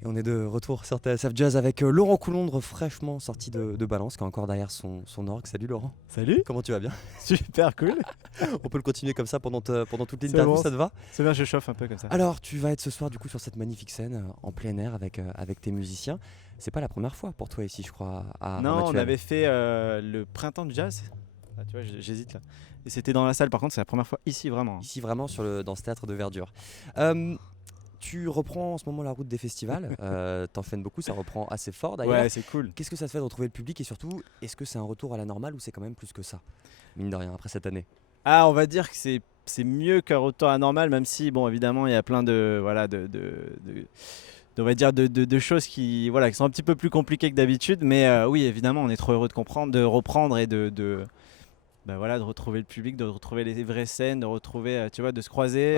Et on est de retour sur TSF Jazz avec Laurent Coulondre, fraîchement sorti de Balance, qui est encore derrière son orgue. Salut Laurent, Salut, comment tu vas bien? super cool. On peut le continuer comme ça pendant toute C'est l'interview, bon, ça te va? c'est bien, je chauffe un peu comme ça. Alors, tu vas être ce soir du coup sur cette magnifique scène en plein air avec tes musiciens. C'est pas la première fois pour toi ici, je crois, à Non, on Ramatuelle. avait fait le printemps du jazz. Ah, tu vois, j'hésite là. Et c'était dans la salle, par contre, c'est la première fois ici vraiment. Ici vraiment dans ce théâtre de verdure. Euh, Tu reprends en ce moment la route des festivals, t'en fais beaucoup, ça reprend assez fort d'ailleurs. Ouais, c'est cool. Qu'est-ce que ça te fait de retrouver le public et surtout, est-ce que c'est un retour à la normale ou c'est quand même plus que ça, mine de rien, après cette année? Ah, on va dire que c'est mieux qu'un retour à normal, même si, bon, évidemment, il y a plein de, voilà, on va dire de choses qui, voilà, qui sont un petit peu plus compliquées que d'habitude. Mais oui, évidemment, on est trop heureux de comprendre, de reprendre et bah voilà, de retrouver le public, de retrouver les vraies scènes, de retrouver, tu vois, de se croiser.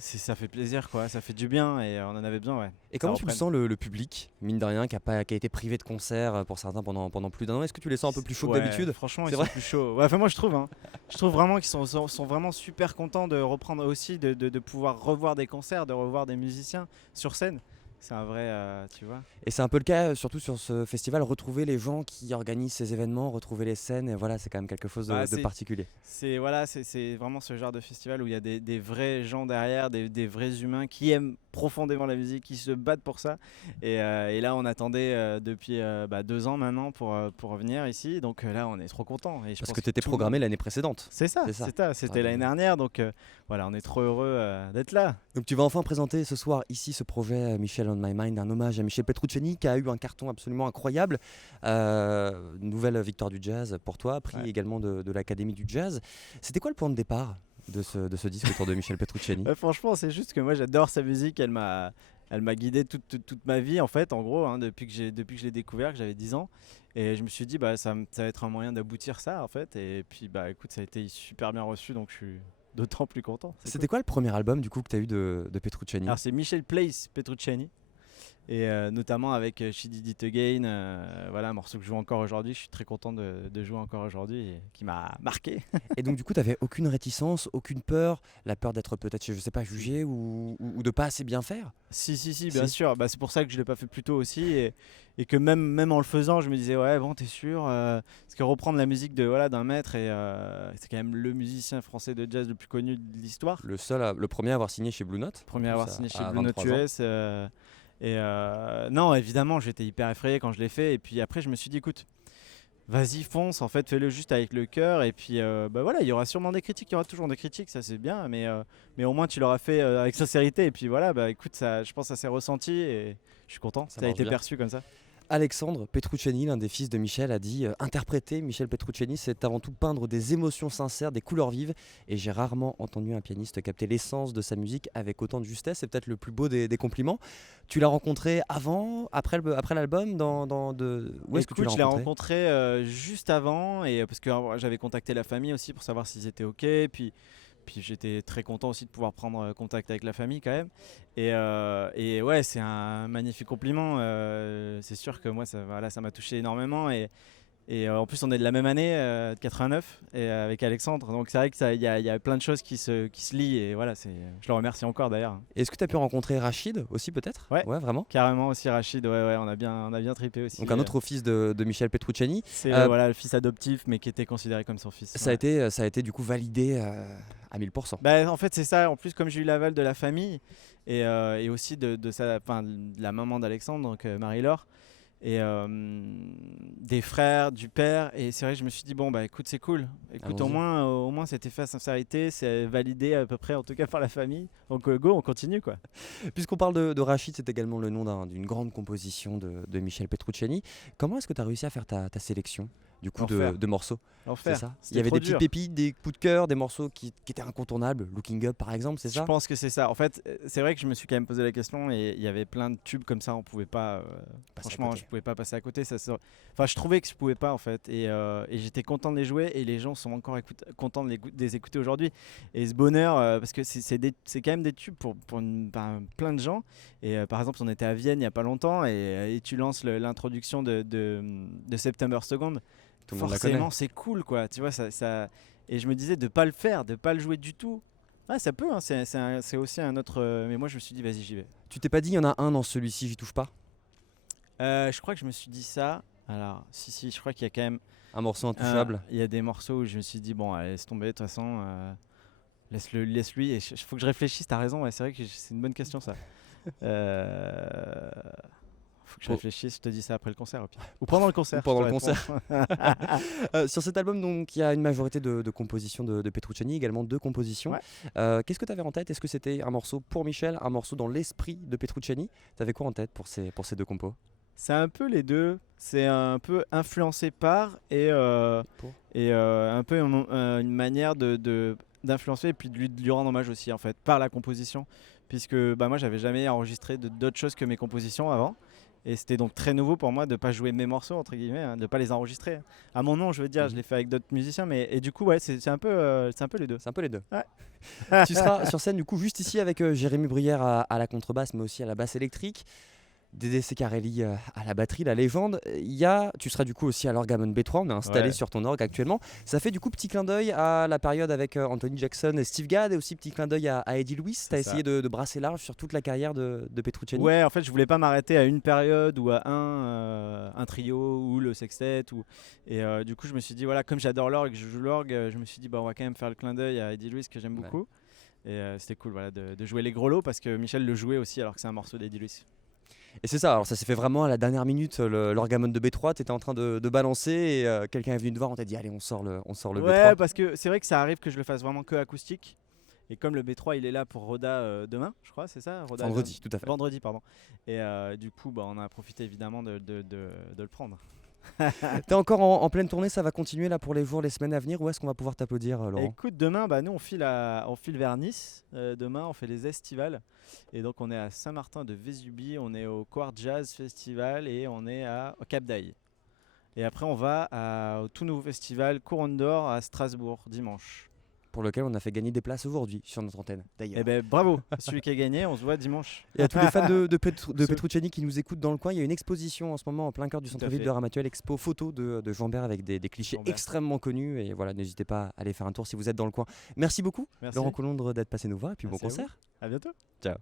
Ça fait plaisir, quoi. Ça fait du bien et on en avait besoin, ouais. Et Ça comment tu le reprenne. sens le public, mine de rien, qui a été privé de concert pour certains pendant plus d'un an? Est-ce que tu les sens un peu plus chauds que Ouais, d'habitude? franchement, C'est ils sont vrai? plus chauds. Ouais, enfin, moi, je trouve, hein. Je trouve vraiment qu'ils sont vraiment super contents de reprendre aussi, de pouvoir revoir des concerts, de revoir des musiciens sur scène. C'est un vrai, tu vois. Et c'est un peu le cas, surtout sur ce festival, retrouver les gens qui organisent ces événements, retrouver les scènes, et voilà, c'est quand même quelque chose Bah, de particulier. voilà, c'est vraiment ce genre de festival où il y a des vrais gens derrière, des vrais humains qui aiment profondément la musique, qui se battent pour ça. Et là, on attendait depuis 2 ans maintenant pour revenir ici. Donc là, on est trop contents. Et je Parce pense que que tu étais tout le monde. programmé l'année précédente. C'est ça, C'est ça. c'est ça. C'était l'année dernière. Donc voilà, on est trop heureux d'être là. Donc tu vas enfin présenter ce soir ici ce projet Michel on My Mind, un hommage à Michel Petrucciani qui a eu un carton absolument incroyable. Nouvelle victoire du jazz pour toi, prix Ouais. également de l'Académie du jazz. C'était quoi le point de départ de ce disque autour de Michel Petrucciani? Franchement, c'est juste que moi, j'adore sa musique. Elle m'a guidé toute ma vie, en fait, en gros, hein, depuis que je l'ai découvert, que j'avais 10 ans. Et je me suis dit, bah, ça va être un moyen d'aboutir ça, en fait. Et puis, bah, écoute, ça a été super bien reçu, donc je suis d'autant plus content. C'est cool. C'était quoi le premier album du coup que tu as eu de Petrucciani? Alors, c'est Michel Place Petrucciani. Et notamment avec She Did It Again, voilà, un morceau que je joue encore aujourd'hui. Je suis très content de jouer encore aujourd'hui et qui m'a marqué. Et donc du coup tu n'avais aucune réticence, aucune peur, la peur d'être peut-être, je sais pas, jugé ou de pas assez bien faire? Si, bien Si. sûr. Bah, c'est pour ça que je l'ai pas fait plus tôt aussi. Et que même en le faisant, je me disais, ouais, bon, t'es sûr parce que reprendre la musique voilà, d'un maître, et c'est quand même le musicien français de jazz le plus connu de l'histoire. Le premier à avoir signé chez Blue Note, en Premier à plus avoir signé chez à Blue Note 23 ans. US. Non, évidemment, j'étais hyper effrayé quand je l'ai fait. Et puis après, je me suis dit, écoute, vas-y, fonce, en fait, fais-le juste avec le cœur. Et puis, bah voilà, il y aura sûrement des critiques, il y aura toujours des critiques, ça c'est bien. Mais au moins, tu l'auras fait avec sincérité. Et puis voilà, bah écoute, ça, je pense que ça s'est ressenti et je suis content. Ça Ça a marche été bien. perçu comme ça. Alexandre Petrucciani, l'un des fils de Michel, a dit interpréter Michel Petrucciani, c'est avant tout peindre des émotions sincères, des couleurs vives. Et j'ai rarement entendu un pianiste capter l'essence de sa musique avec autant de justesse. C'est peut-être le plus beau des compliments. Tu l'as rencontré avant, après l'album, où est-ce que tu Écoute, l'as je l'ai rencontré? rencontré juste avant, et parce que j'avais contacté la famille aussi pour savoir s'ils étaient OK. Puis j'étais très content aussi de pouvoir prendre contact avec la famille quand même. Et ouais, c'est un magnifique compliment. C'est sûr que moi, voilà, ça m'a touché énormément. Et en plus, on est de la même année, de 89, et avec Alexandre. Donc c'est vrai qu'il y a plein de choses qui se lient. Et voilà, je le remercie encore d'ailleurs. Est-ce que tu as pu rencontrer Rachid aussi peut-être? Ouais, Ouais, vraiment. carrément aussi Rachid. Ouais, on a bien trippé aussi. Donc un autre fils de Michel Petrucciani. C'est Euh, voilà, le fils adoptif, mais qui était considéré comme son fils. ça a Ouais. été, ça a été du coup validé à 1000%. Bah, en fait, c'est ça. En plus, comme j'ai eu l'aval de la famille et aussi de la maman d'Alexandre, donc Marie-Laure, et des frères, du père. Et c'est vrai que je me suis dit, bon, bah écoute, c'est cool. Écoute, au Allons-y. moins, au moins c'était fait à sincérité, c'est validé à peu près, en tout cas par la famille. Donc, go, on continue, quoi. Puisqu'on parle de Rachid, c'est également le nom d'une grande composition de Michel Petrucciani. Comment est-ce que tu as réussi à faire ta sélection du coup L'enfer. de morceaux? C'est L'enfer. ça? Il y C'était avait trop des petites dur. pépites, des coups de cœur, des morceaux qui étaient incontournables. Looking Up par exemple, c'est Je ça? pense que c'est ça. En fait, c'est vrai que je me suis quand même posé la question et il y avait plein de tubes comme ça, on pouvait pas. Passer à Franchement, côté. je pouvais pas passer à côté. Enfin, je trouvais que je pouvais pas en fait, et j'étais content de les jouer et les gens sont encore contents de les écouter aujourd'hui. Et ce bonheur, parce que c'est quand même des tubes plein de gens. Et par exemple, on était à Vienne il y a pas longtemps et tu lances l'introduction de September Second. Tout le monde la connaît. Forcément, c'est cool quoi. Tu vois ça. Et je me disais de pas le faire, de pas le jouer du tout. Ah, ça peut, hein, c'est aussi un autre. Mais moi, je me suis dit, vas-y, j'y vais. Tu t'es pas dit, il y en a un dans celui-ci, j'y touche pas? Je crois que je me suis dit ça. Alors, si, je crois qu'il y a quand même. Un morceau intouchable? Il y a des morceaux où je me suis dit, bon, allez, laisse tomber, de toute façon, laisse-lui. Et il faut que je réfléchisse, t'as raison, ouais, c'est vrai que c'est une bonne question ça. Euh, Faut que je Pour- réfléchisse, je te dis ça après le concert au pire. Ou pendant le concert. Ou pendant je le te réponds. Sur cet album, donc, il y a une majorité de compositions de Petrucciani, également 2 compositions. Ouais. Qu'est-ce que tu avais en tête? Est-ce que c'était un morceau pour Michel, un morceau dans l'esprit de Petrucciani? Tu avais quoi en tête pour ces 2 compos? C'est un peu les deux. C'est un peu influencé par Pour un peu une manière d'influencer et puis de lui rendre hommage aussi en fait par la composition. Puisque bah, moi j'avais jamais enregistré d'autres choses que mes compositions avant. Et c'était donc très nouveau pour moi de pas jouer mes morceaux entre guillemets, hein, de pas les enregistrer. À mon nom, je veux dire, je l'ai fait avec d'autres musiciens, mais et du coup ouais, c'est un peu les deux. C'est un peu les deux. Ouais. Tu seras sur scène du coup juste ici avec Jérémy Bruyère à la contrebasse, mais aussi à la basse électrique. Dédé Secarelli à la batterie, la légende. Tu seras du coup aussi à l'Orgamon B3, on est installé Ouais. sur ton orgue actuellement. Ça fait du coup petit clin d'œil à la période avec Anthony Jackson et Steve Gadd, et aussi petit clin d'œil à Eddie Lewis. Tu as ça. essayé de brasser large sur toute la carrière de Petrucciani. Ouais, en fait, je voulais pas m'arrêter à une période ou à un trio ou le sextet. Et du coup, je me suis dit, voilà, comme j'adore l'orgue, je joue l'orgue, je me suis dit, bah, on va quand même faire le clin d'œil à Eddie Lewis que j'aime Ouais. beaucoup. Et c'était cool voilà, de jouer les gros lots parce que Michel le jouait aussi alors que c'est un morceau d'Eddie Lewis. Et c'est ça, alors ça s'est fait vraiment à la dernière minute, l'Orgamon de B3, tu étais en train de balancer et quelqu'un est venu te voir, on t'a dit allez on sort le Ouais, B3. parce que c'est vrai que ça arrive que je le fasse vraiment que acoustique. Et comme le B3 il est là pour Roda demain, je crois, c'est ça Roda, Vendredi, tout à fait. Vendredi, pardon. Et du coup, bah, on a profité évidemment de le prendre. T'es encore en pleine tournée, ça va continuer là pour les jours, les semaines à venir, où est-ce qu'on va pouvoir t'applaudir Laurent? Écoute, demain, bah, nous on file vers Nice. Demain, on fait les estivales. Et donc, on est à Saint-Martin de Vésubie, on est au Quartz Jazz Festival et on est au Cap d'Aille. Et après, on va au tout nouveau festival Couronne d'Or à Strasbourg dimanche. Pour lequel on a fait gagner des places aujourd'hui sur notre antenne d'ailleurs. Eh ben bravo, celui qui a gagné, on se voit dimanche. Et à tous les fans de Ce- Petrucciani qui nous écoutent dans le coin, il y a une exposition en ce moment en plein cœur du Tout à centre-ville fait. de Ramatuelle, expo photo de Jean Bert avec des clichés Jean Bert. extrêmement connus. Et voilà, n'hésitez pas à aller faire un tour si vous êtes dans le coin. Merci beaucoup, Merci. Laurent Colondre, d'être passé nous voir et puis Merci bon à vous. concert. À bientôt. Ciao.